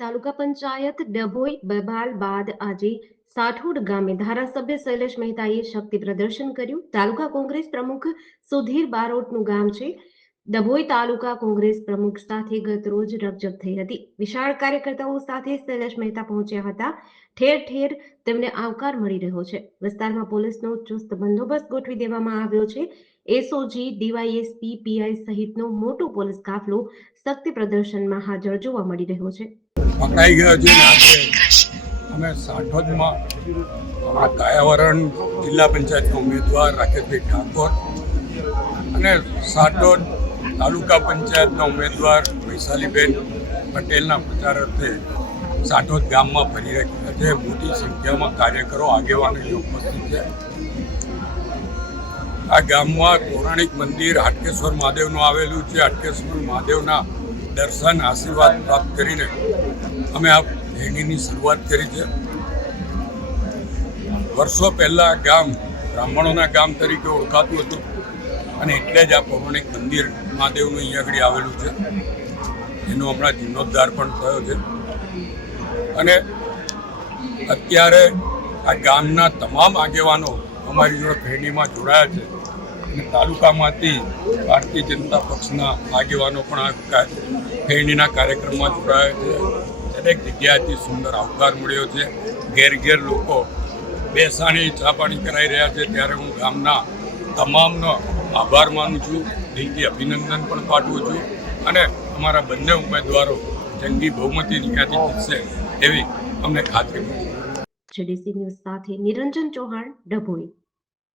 તાલુકા પંચાયત ડભોઈ બબાલ બાદ આજે સાઠોડ ગામે ધારાસભ્ય શૈલેષ મહેતાએ શક્તિ પ્રદર્શન કર્યું. તાલુકા કોંગ્રેસ પ્રમુખ સુધીર બારોટનું ગામ છે. ડભોઈ તાલુકા કોંગ્રેસ પ્રમુખ સાથે ગત રોજ રકઝક થઈ હતી. વિશાળ કાર્યકર્તાઓ સાથે શૈલેષ મહેતા પહોંચ્યા હતા. ઠેર ઠેર તેમને આવકાર મળી રહ્યો છે. વિસ્તારમાં પોલીસનો ચુસ્ત બંદોબસ્ત ગોઠવી દેવામાં આવ્યો છે. એસઓજી, ડીવાયએસપી, પીઆઈ સહિતનો મોટો પોલીસ કાફલો શક્તિ પ્રદર્શનમાં હાજર જોવા મળી રહ્યો છે. પકડાઈ ગયો છે ને આજે અમે સાઠોદમાં આપણા કાયાવરણ જિલ્લા પંચાયતના ઉમેદવાર રાકેશભાઈ ઠાકોર અને સાઠોદ તાલુકા પંચાયતના ઉમેદવાર વૈશાલીબેન પટેલના પ્રચાર અર્થે સાઠોદ ગામમાં ફરી રહ્યા છે. મોટી સંખ્યામાં કાર્યકરો આગેવાનો ઉપસ્થિત છે. આ ગામમાં પૌરાણિક મંદિર હાટકેશ્વર મહાદેવનું આવેલું છે. હાટકેશ્વર મહાદેવના દર્શન આશીર્વાદ પ્રાપ્ત કરીને અમે આ રેલીની શરૂઆત કરી છે. વર્ષો પહેલા ગામ બ્રાહ્મણોના ગામ તરીકે ઓળખાતું હતું અને એટલે જ આ પૌરાણિક મંદિર મહાદેવનું અહીંયા આગળ આવેલું છે. એનો હમણાં જીર્ણોદ્ધાર પણ થયો છે અને અત્યારે આ ગામના તમામ આગેવાનો અમારી જોડે ફેરણીમાં જોડાયા છે અને તાલુકામાંથી ભારતીય જનતા પક્ષના આગેવાનો પણ આ ફેરણીના કાર્યક્રમમાં જોડાયા છે. દરેક જગ્યાએથી સુંદર આવકાર મળ્યો છે. ઘેર ઘેર લોકો બેસાણી ચા પાણી કરાઈ રહ્યા છે. ત્યારે હું ગામના તમામનો આભાર માનું છું, દિલથી અભિનંદન પણ પાઠવું છું અને અમારા બંને ઉમેદવારો જંગી બહુમતીની યાદી જીતશે એવી અમને ખાતરી છે. જેડીસી ન્યૂઝ સાથે નિરંજન ચૌહાણ, ડભોઈ.